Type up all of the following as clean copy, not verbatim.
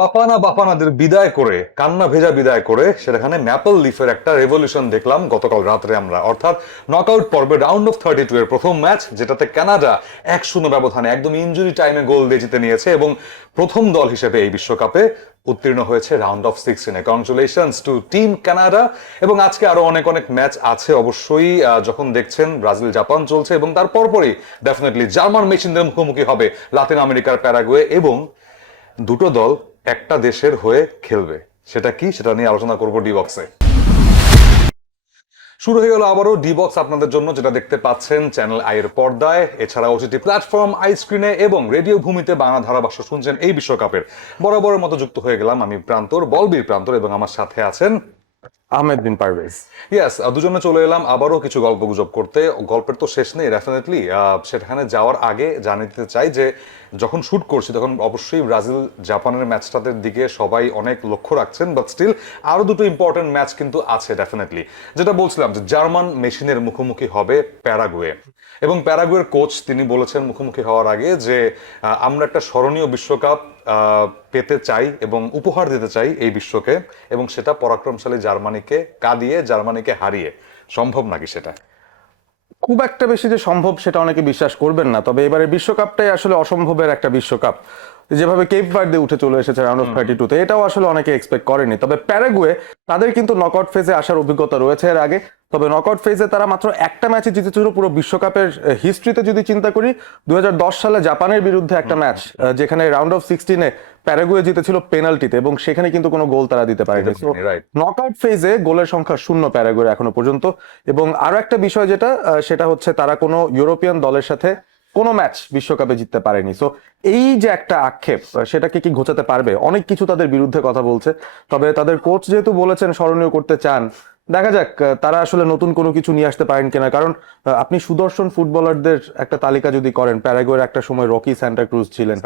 বাফানাদের বিদায় করে, কান্না ভেজা বিদায় করে সেখানে ম্যাপল লিফের একটা রেভলিউশন দেখলাম গতকাল রাত্রে আমরা, অর্থাৎ নকআউট পর্বে রাউন্ড অফ 32 এর প্রথম ম্যাচ, যেটাতে কানাডা 1-0 ব্যবধানে একদম ইনজুরি টাইমে গোল দিয়ে জিতে নিয়েছে এবং প্রথম দল হিসেবে এই বিশ্বকাপে উত্তীর্ণ হয়েছে রাউন্ড অফ 16-এ। Congratulations to team Canada. এবং আজকে আরো অনেক অনেক ম্যাচ আছে অবশ্যই, যখন দেখছেন ব্রাজিল জাপান চলছে এবং তার পরপরই ডেফিনেটলি জার্মান মেশিনদের মুখোমুখি হবে লাতিন আমেরিকার প্যারাগুয়ে, এবং দুটো দল একটা দেশের হয়ে খেলবে। সেটা কি, সেটা নিয়ে আলোচনা করব ডি বক্সে। শুরু হয়ে গেল আবারও ডি বক্স আপনাদের জন্য, যেটা দেখতে পাচ্ছেন চ্যানেল আই এর পর্দায়, এছাড়া ওটিটি প্ল্যাটফর্ম আই স্ক্রিনে এবং রেডিও ভূমিতে বাংলা ধারাভাষ্য শুনছেন এই বিশ্বকাপের। বরাবরের মতো যুক্ত হয়ে গেলাম আমি প্রান্তর, বলবীর প্রান্তর, এবং আমার সাথে আছেন আহমেদ বিন পারভেজ। ইয়েস, দুজনে চলে এলাম আবারও কিছু গল্প গুজব করতে। গল্পের তো শেষ নেই ডেফিনেটলি। সেখানে যাওয়ার আগে জানিয়ে দিতে চাই যে যখন শুট করছি তখন অবশ্যই ব্রাজিল জাপানের ম্যাচটাদের দিকে সবাই অনেক লক্ষ্য রাখছেন, বাট স্টিল আরো দুটো ইম্পর্টেন্ট ম্যাচ কিন্তু আছে ডেফিনেটলি। যেটা বলছিলাম যে জার্মান মেশিনের মুখোমুখি হবে প্যারাগুয়ে, এবং প্যারাগুয়ের কোচ তিনি বলেছেন মুখোমুখি হওয়ার আগে যে আমরা একটা স্মরণীয় বিশ্বকাপ পেতে চাই এবং উপহার দিতে চাই এই বিশ্বকে, এবং সেটা পরাক্রমশালী জার্মানিকে কাঁদিয়ে, জার্মানিকে হারিয়ে। সম্ভব নাকি সেটা? খুব একটা বেশি যে সম্ভব সেটা অনেকে বিশ্বাস করবেন না, তবে এবারে বিশ্বকাপটাই আসলে অসম্ভবের একটা বিশ্বকাপ। যেভাবে কেপ ভার্দে উঠে চলে এসেছে রাউন্ড অফ 32-তে, এটাও আসলে অনেকে এক্সপেক্ট করেনি। তবে প্যারাগুয়ে, তাদের কিন্তু নকআউট ফেজে আসার অভিজ্ঞতা রয়েছে এর আগে। তবে নকআউট ফেজে তারা মাত্র একটা ম্যাচে জিতেছিল পুরো বিশ্বকাপের হিস্ট্রিতে। যদি চিন্তা করি 2010 সালে জাপানের বিরুদ্ধে একটা ম্যাচ, যেখানে রাউন্ড অফ 16-এ প্যারাগুয়ে জিতেছিল পেনাল্টিতে, এবং সেখানে কিন্তু কোনো গোল তারা দিতে পারেনি। নকআউট ফেজে গোলের সংখ্যা 0 প্যারাগুয়ের এখনো পর্যন্ত। এবং আরো একটা বিষয় যেটা, সেটা হচ্ছে তারা কোনো ইউরোপিয়ান দলের সাথে কোনো ম্যাচ বিশ্বকাপে জিততে পারেনি। সো এই যে একটা আক্ষেপ, সেটাকে কি ঘোচাতে পারবে? অনেক কিছু তাদের বিরুদ্ধে কথা বলছে, তবে তাদের কোচ যেহেতু বলেছেন স্মরণীয় করতে চান, দেখা যাক তারা আসলে নতুন কোনো কিছু নিয়ে আসতে পারেন কিনা। কারণ আপনি সুদর্শন ফুটবলারদের একটা তালিকা যদি করেন, প্যারাগুয়ের একটা সময় রকি সান্টা ক্রুজ ছিলেন,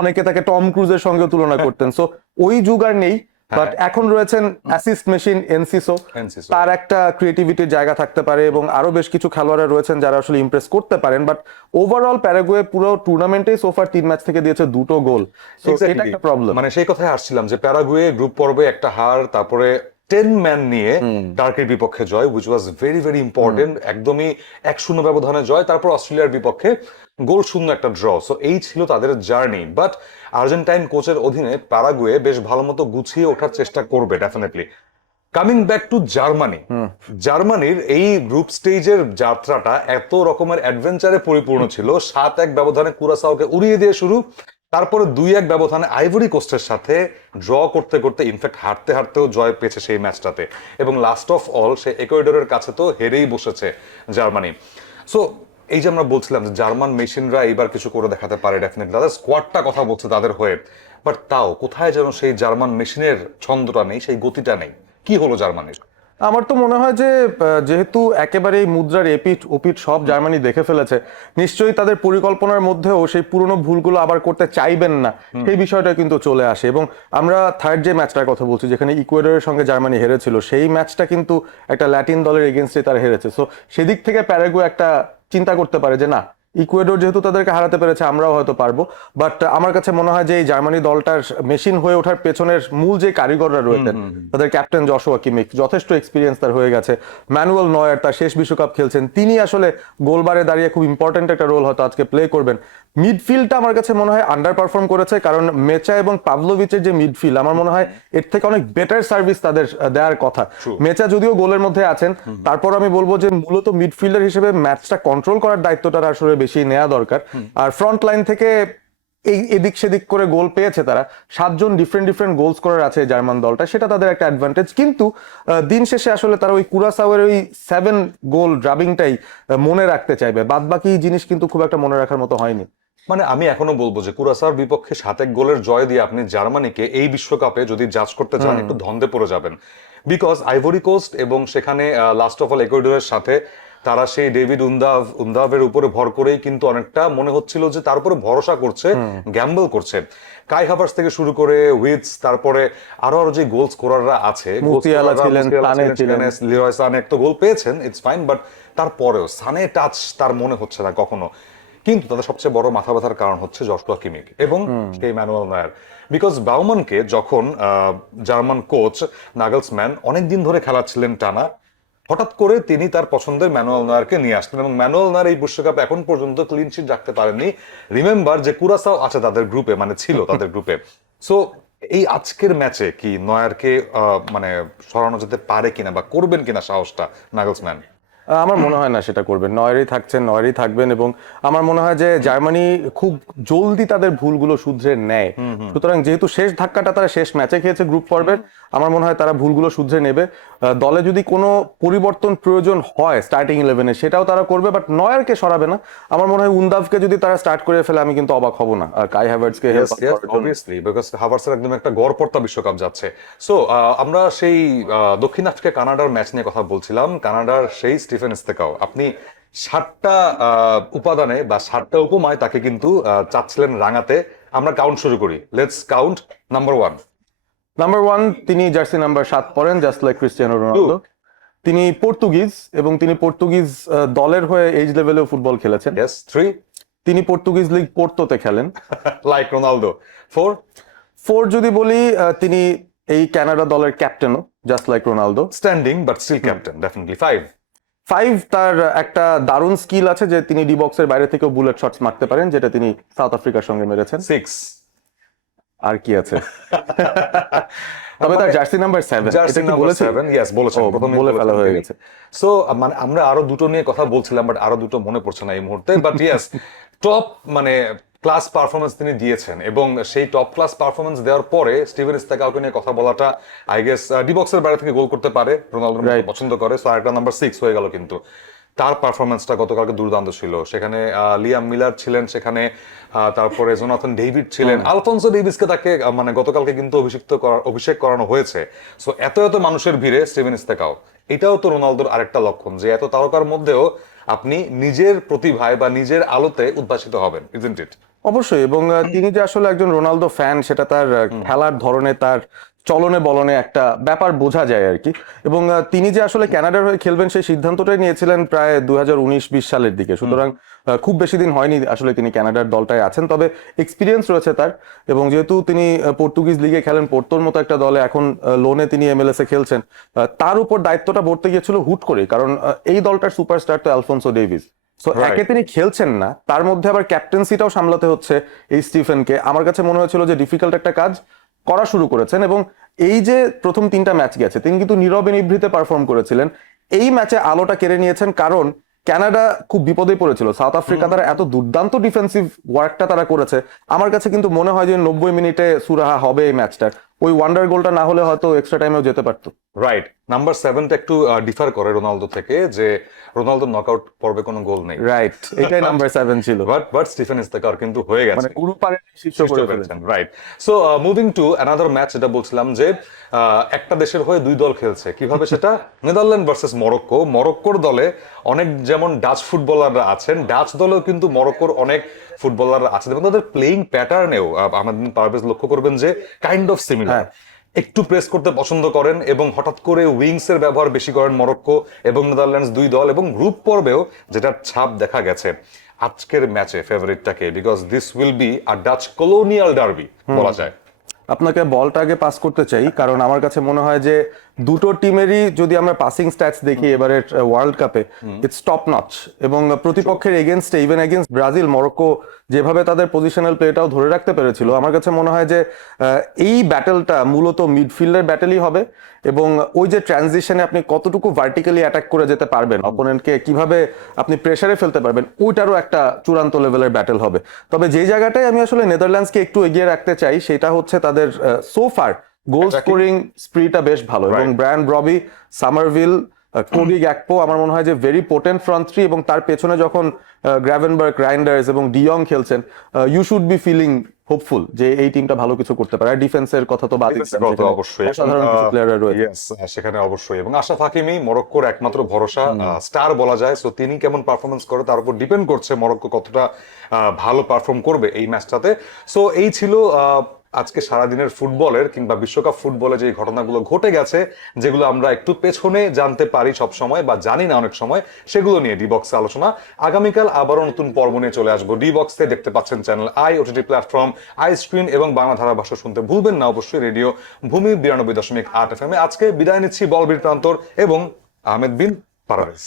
অনেকে তাকে টম ক্রুজের সঙ্গে তুলনা করতেন। সো ওই যুগ আর নেই, বাট এখন রয়েছেন অ্যাসিস্ট মেশিন এনসিসো, তার একটা ক্রিয়েটিভিটির জায়গা থাকতে পারে, এবং আরো বেশ কিছু খেলোয়াড় রয়েছেন যারা আসলে ইমপ্রেস করতে পারেন। বাট ওভারঅল প্যারাগুয়ে পুরো টুর্নামেন্টেই সোফার 3 ম্যাচ থেকে দিয়েছে 2টো গোল। সো এটা একটা প্রবলেম। মানে সেই কথায় আসছিলাম যে প্যারাগুয়ে গ্রুপ পর্বে একটা হার, তারপরে 10 ম্যান নিয়ে টার্কির বিপক্ষে জয়, which was very very important. একদমই 1-0 ব্যবধানে জয়, তারপর অস্ট্রেলিয়ার বিপক্ষে গোল শূন্য একটা ড্র। সো এই ছিল তাদের জার্নি। বাট আর্জেন্টাইন কোচের অধীনে প্যারাগুয়ে বেশ ভালো মতো গুছিয়ে ওঠার চেষ্টা করবে definitely. Coming back to Germany, জার্মানির এই গ্রুপ স্টেজের যাত্রাটা এত রকমের অ্যাডভেঞ্চারে পরিপূর্ণ ছিল। 7-1 ব্যবধানে কুরাসাওকে উড়িয়ে দিয়ে শুরু, তারপরে 2-1 ব্যবধানে আইভরি কোস্টের সাথে ড্র করতে করতে, ইনফ্যাক্ট হারতে হারতেও জয় পেয়েছে সেই ম্যাচটাতে, এবং লাস্ট অফ অল সে ইকুয়েডরের কাছে তো হেরেই বসেছে জার্মানি। সো এই যে আমরা বলছিলাম যে জার্মান মেশিনরা এইবার কিছু করে দেখাতে পারে ডেফিনেটলি, তাদের স্কোয়াডটা কথা বলছে তাদের হয়ে, বাট তাও কোথায় যেন সেই জার্মান মেশিনের ছন্দটা নেই, সেই গতিটা নেই। কি হলো জার্মানির? আমার তো মনে হয় যে যেহেতু একেবারে এই মুদ্রার এপিঠ ওপিঠ সব জার্মানি দেখে ফেলেছে, নিশ্চয়ই তাদের পরিকল্পনার মধ্যেও সেই পুরনো ভুলগুলো আবার করতে চাইবেন না, সেই বিষয়টা কিন্তু চলে আসে। এবং আমরা থার্ড যে ম্যাচটার কথা বলছি, যেখানে ইকুয়েডরের সঙ্গে জার্মানি হেরেছিল, সেই ম্যাচটা কিন্তু একটা ল্যাটিন দলের এগেনস্টে তারা হেরেছে। সো সেদিক থেকে প্যারাগুয়ে একটা চিন্তা করতে পারে যে না, ইকুয়েডর যেহেতু তাদেরকে হারাতে পেরেছে, আমরাও হয়তো পারবো। বাট আমার কাছে মনে হয় যে এই জার্মানি দলটার মেশিন হয়ে ওঠার পেছনের মূল যে কারিগররা রয়েছেন, তাদের ক্যাপ্টেন জশুয়া কিমিখ, যথেষ্ট এক্সপিরিয়েন্স তার হয়ে গেছে। ম্যানুয়েল নয়ার তার শেষ বিশ্বকাপ খেলছেন, তিনি আসলে গোলবারে দাঁড়িয়ে খুব ইম্পর্টেন্ট একটা রোল হয়তো আজকে প্লে করবেন। মিডফিল্ডটা আমার কাছে মনে হয় আন্ডার পারফর্ম করেছে, কারণ মেচা এবং পাভলোভিচের যে মিডফিল্ড, আমার মনে হয় এর থেকে অনেক বেটার সার্ভিস তাদের দেওয়ার কথা। মেচা যদিও গোলের মধ্যে আছেন, তারপর আমি বলবো যে মূলত মিডফিল্ডার হিসেবে ম্যাচটা কন্ট্রোল করার দায়িত্বটা আসলে বেশি নেওয়া দরকার। আর ফ্রন্ট লাইন থেকে এই এদিক সেদিক করে গোল পেয়েছে তারা, 7 জন ডিফারেন্ট গোল স্কোরার আছে জার্মান দলটা, সেটা তাদের একটা অ্যাডভান্টেজ। কিন্তু দিন শেষে আসলে তারা ওই কুরাসাওয়ের ওই 7 গোল ড্রাবিংটাই মনে রাখতে চাইবে, বাদ বাকি জিনিস কিন্তু খুব একটা মনে রাখার মতো হয়নি। মানে আমি এখনো বলবো যে কুরাসাওয়ার বিপক্ষে 7-1 গোলের জয় দিয়ে আপনি জার্মানিকে এই বিশ্বকাপে যদি জাজ করতে চান, একটু ধন্দে পড়ে যাবেন। বিকজ আইভরি কোস্ট এবং সেখানে লাস্ট অফ অল ইকুয়েডরের সাথে তারা সেই ডেভিড উন্দাভের উপরে ভর করেই কিন্তু অনেকটা মনে হচ্ছিল যে তার উপরে ভরসা করছে, গ্যাম্বল করছে। কাই হাভার্স থেকে শুরু করে উইটস, তারপরে আরো যে গোল স্কোরাররা আছে, লিরয় সানে তো গোল পেয়েছেন, ইটস ফাইন, বাট তারপরেও সানে টাচ তার মনে হচ্ছে না কখনো। কিন্তু তাদের সবচেয়ে বড় মাথা ব্যথার কারণ হচ্ছে জশুয়া কিমিক এবং সেই ম্যানুয়েল নয়ার। বিকজ বাউমানকে যখন জার্মান কোচ নাগলসম্যান অনেকদিন ধরে খেলাচ্ছিলেন টানা, হঠাৎ করে তিনি তার পছন্দের ম্যানুয়েল নয়ারকে নিয়ে আসলেন এবং ম্যানুয়েল নয়ার এই বিশ্বকাপ এখন পর্যন্ত ক্লিন শিট রাখতে পারেননি। রিমেম্বার যে কুরাসাও আছে তাদের গ্রুপে, মানে ছিল তাদের গ্রুপে। সো এই আজকের ম্যাচে কি নয়ারকে মানে সরানো যেতে পারে কিনা বা করবেন কিনা সাহসটা নাগলসম্যান? আমার মনে হয় না সেটা করবেন। নয়ারই থাকছেন, নয়ারই থাকবেন, এবং আমার মনে হয় যে জার্মানি খুব জলদি তাদের ভুলগুলো শুধরে নেয়। সুতরাং যেহেতু শেষ ধাক্কাটা তারা শেষ ম্যাচে খেয়েছে গ্রুপ পর্বের, আমার মনে হয় তারা ভুলগুলো শুধরে নেবে। দলে যদি কোনো পরিবর্তন প্রয়োজন হয় স্টার্টিং 11-এ, সেটাও তারা করবে, বাট নয়ারকে সরাবে না। আমার মনে হয় উন্দাভকে যদি তারা স্টার্ট করে ফেলে, আমি কিন্তু অবাক হব না। আর কাই হ্যাভার্টসকে অবভিয়াসলি, বিকজ হাভার্টসের একদম একটা গড়পড়তা বিশ্বকাপ যাচ্ছে। সো আমরা সেই দক্ষিণ আফ্রিকা কানাডার ম্যাচ নিয়ে কথা বলছিলাম। কানাডার সেই স্টিফেন ইস্তেকাও, আপনি 7টা উপাদানে বা 7টা উপমায় তাকে কিন্তু চাচ্ছিলেন রাঙাতে। আমরা কাউন্ট শুরু করি, লেটস কাউন্ট। নাম্বার 1, তিনি জার্সি নাম্বার 7 পরেন, জাস্ট লাইক ক্রিস্টিয়ানো রোনালদো। তিনি পর্তুগিজ এবং তিনি পর্তুগিজ দলের হয়ে এইজ লেভেলেও ফুটবল খেলেছেন। 3 তিনি পর্তুগিজ লিগ পোর্তোতে খেলেন, লাইক রোনালদো। 4 যদি বলি, তিনি এই কানাডা দলের ক্যাপ্টেনও, just like Ronaldo, standing but still captain definitely. 5 তার একটা দারুণ স্কিল আছে যে তিনি ডি বক্সের বাইরে থেকেও বুলেট শটস মারতে পারেন, যেটা তিনি সাউথ আফ্রিকার সঙ্গে মেরেছেন। 6 আর কি আছে? তবে তার jersey number 7, jersey number 7, yes বলেছেন, প্রথমে বলে ফেলা হয়ে গেছে। সো মানে আমরা আরো দুটো নিয়ে কথা বলছিলাম, বাট আরো দুটো মনে পড়ছে না এই মুহূর্তে। বাট ইয়েস, টপ মানে ক্লাস পারফরমেন্স তিনি দিয়েছেন এবং সেই টপ ক্লাস পারফরমেন্স দেওয়ার পরে স্টিভেন ইস্তেকাওকে নিয়ে কথা বলাটা, আই গেস ডি বক্সের বাইরে থেকে গোল করতে পারে, রোনালদোর মতো পছন্দ করে। সো আরেকটা নাম্বার 6 হয়ে গেল। কিন্তু তার পারফরমেন্সটা গতকালকে দুর্দান্ত ছিল। সেখানে লিয়াম মিলার ছিলেন, সেখানে তারপরে জোনাথন ডেভিড ছিলেন, আলফোনসো ডেভিসকে তাকে মানে গতকালকে কিন্তু অভিষেক করানো হয়েছে। সো এত এত মানুষের ভিড়ে স্টিভেন ইস্তেকাও, এটাও তো রোনালদোর আরেকটা লক্ষণ যে এত তারকার মধ্যেও আপনি নিজের প্রতিভায় বা নিজের আলোতে উদ্ভাসিত হবেন, ইজন্ট ইট? অবশ্যই, এবং তিনি যে আসলে একজন রোনালদো ফ্যান, সেটা তার খেলার ধরনে, তার চলনে বলনে একটা ব্যাপার বোঝা যায় আর কি। এবং তিনি যে আসলে কানাডার হয়ে খেলবেন সেই সিদ্ধান্তটাই নিয়েছিলেন প্রায় 2019-20 সালের দিকে। সুতরাং খুব বেশি দিন হয়নি আসলে তিনি কানাডার দলটায় আছেন, তবে এক্সপিরিয়েন্স রয়েছে তার। এবং যেহেতু তিনি পর্তুগিজ লিগে খেলেন, পোর্তোর মতো একটা দলে, এখন লোনে তিনি MLS এ খেলছেন, তার উপর দায়িত্বটা পড়তে গিয়েছিল হুট করে, কারণ এই দলটার সুপারস্টার তো আলফোনসো ডেভিস। সো একে তিনি খেলছেন না, তার মধ্যে আবার ক্যাপ্টেন্সিটাও সামলাতে হচ্ছে এই স্টিফেনকে। আমার কাছে মনে হয়েছিল যে ডিফিকাল্ট একটা কাজ করা শুরু করেছেন। এবং এই যে প্রথম 3টা ম্যাচ গেছে, তিনি কিন্তু নীরবে নিভৃতে পারফর্ম করেছিলেন। এই ম্যাচে আলোটা কেড়ে নিয়েছেন, কারণ কানাডা খুব বিপদে পড়েছিল। সাউথ আফ্রিকা তারা এত দুর্দান্ত ডিফেন্সিভ ওয়ার্কটা তারা করেছে, আমার কাছে কিন্তু মনে হয় যে 90 মিনিটে সুরাহা হবে এই ম্যাচটার। ওই ওয়ান্ডার গোলটা না হলে হয়তো এক্সট্রা টাইমেও যেতে পারতো। রাইট, নাম্বার 7টা একটু ডিফার করে রোনালদো থেকে, যে রোনালদো নকআউট পর্বে কোনো গোল নেই। রাইট, এটাই নাম্বার 7 ছিল। বাট স্টিফেন ইস্তেকার কিন্তু হয়ে গেছে, মানে গুরুপারে শীর্ষ করে ফেলেছেন। Right. So moving to another match, যেটা বলছিলাম যে একটা দেশের হয়ে দুই দল খেলছে। কিভাবে সেটা? Netherland versus Morocco. মরক্কোর দলে অনেক যেমন ডাচ ফুটবলাররা আছেন, ডাচ দলেও কিন্তু মরক্কোর অনেক ফুটবলাররা আছেন এবং তাদের প্লেইং প্যাটার্নেও আমাদের পারভেজ লক্ষ্য করবেন যে কাইন্ড অফ সিমিলার। একটু প্রেস করতে পছন্দ করেন এবং হঠাৎ করে উইংস এর ব্যবহার বেশি করেন মরক্কো এবং নেদারল্যান্ডস দুই দল। এবং গ্রুপ পর্বেও যেটার ছাপ দেখা গেছে আজকের ম্যাচে ফেভারিটটাকে, because this will be a Dutch colonial derby বলা যায়। আপনাকে বলটা আগে পাস করতে চাই, কারণ আমার কাছে মনে হয় যে দুটো টিমেরই যদি আমরা পাসিং স্ট্যাটস দেখি এবারে ওয়ার্ল্ড কাপে, ইটস টপ নচ। এবং প্রতিপক্ষের এগেনস্টে, ইভেন এগেনস্ট ব্রাজিল, মরক্কো যেভাবে তাদের পজিশনাল প্লেটাও ধরে রাখতে পেরেছিল, আমার কাছে মনে হয় যে এই ব্যাটেলটা মূলত মিডফিল্ডের ব্যাটেলই হবে। এবং ওই যে ট্রানজিশনে আপনি কতটুকু ভার্টিক্যালি অ্যাটাক করে যেতে পারবেন, অপোনেন্টকে কিভাবে আপনি প্রেসারে ফেলতে পারবেন, ওইটারও একটা চূড়ান্ত লেভেলের ব্যাটেল হবে। তবে যে জায়গাটায় আমি আসলে নেদারল্যান্ডসকে একটু এগিয়ে রাখতে চাই, সেটা হচ্ছে তাদের সোফার গোল স্কোরিং স্প্রিটা বেশ ভালো। এবং ব্রায়ান ব্রবি, সামারভিল, কোডি গ্যাকপো আমার মনে হয় যে ভেরি পোটেন্ট ফ্রন্ট থ্রি। এবং তার পেছনে যখন গ্রাভেনবার্গ, রাইন্ডার্স এবং ডিয়ং খেলছেন, you should be feeling hopeful যে এই টিমটা ভালো কিছু করতে পারে। আর ডিফেন্সের কথা তো বাদই, অবশ্যই সাধারণ কিছু প্লেয়াররা রয়েছে সেখানে অবশ্যই। এবং আশরাফ হাকিমি মরক্কোর একমাত্র ভরসা, স্টার বলা যায়। সো তিনি কেমন পারফরমেন্স করে তার উপর ডিপেন্ড করছে মরক্কো কতটা ভালো পারফর্ম করবে এই ম্যাচটাতে। সো এই ছিল আজকে সারাদিনের ফুটবলের কিংবা বিশ্বকাপ ফুটবলে যে ঘটনাগুলো ঘটে গেছে, যেগুলো আমরা একটু পেছনে জানতে পারি সব সময় বা জানি না অনেক সময়, সেগুলো নিয়ে ডি বক্সে আলোচনা। আগামীকাল আবারও নতুন পর্ব নিয়ে চলে আসবো ডি বক্সে। দেখতে পাচ্ছেন channel I, OTT platform I screen এবং বাংলা ধারাভাষ্য শুনতে ভুলবেন না অবশ্যই রেডিও ভূমি 92.8 FM এ। আজকে বিদায় নিচ্ছি বলবীর প্রান্তর এবং আহমেদ বিন পারভেজ।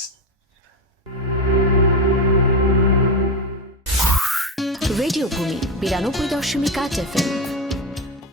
রেডিও ভূমি 92.8 FM।